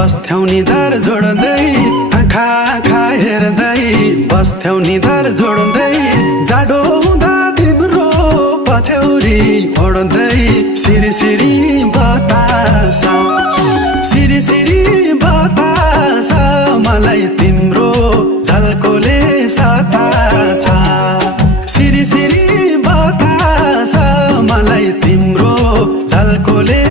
बस्थ्यौ निधार जोड्दै आँखा आँखा हेर्दै बस्थ्यौ निधार जोड्दै जाडो हुँदा तिम्रो पछ्यौरी ओड्दै सिरी सिरी बतास सिरी सिरी बतास मलाई तिम्रो झल्कोले सताछ सिरी सिरी बतास मलाई तिम्रो झल्कोले